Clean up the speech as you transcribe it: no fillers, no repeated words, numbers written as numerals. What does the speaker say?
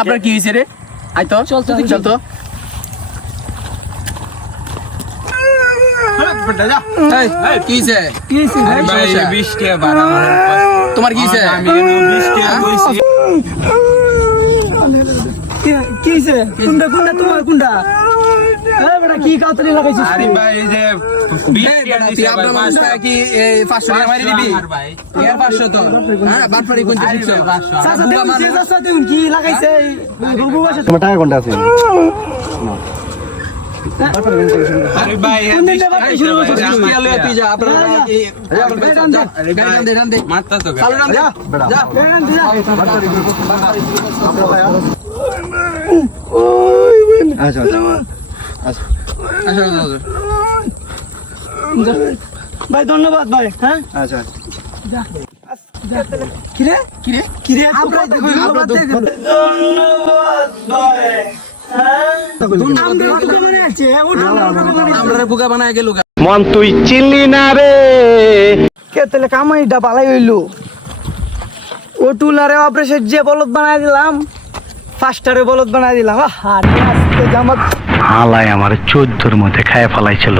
আপনার কি হয়েছে রে? আই তো চল তো চল তো তোমার কি কি কাউতালি লাগাইছিস? আরে ভাই এই যে 20 টাকা আপনার মানুষটা কি 500 টাকা মারি দিবি? এর 500 তো হ্যাঁ বাটপারি কোন দিছো? চাচা দেন যে চাচা দেন কি লাগাইছে? গরু বাসা তোমার টাকা কোনটা আছে? আরে ভাই বৃষ্টি আলো তুই যা আপনারা কি গান দে মারতা তো চালু রান যা যা আচ্ছা আচ্ছা ভাই ধন্যবাদ ভাই হ্যাঁ আচ্ছা কিরে কিরে কিরে আমরা ধন্যবাদ ভাই মন তুই চিনলি না রে কে তাহলে কামাইটা পালাই হইল ও টুলারে অপারেশন যে বলদ বানাই দিলাম ফাস্টারে বলদ বানাই দিলাম হালাই আমার 14 মধ্যে খায় ফেলাইছিল।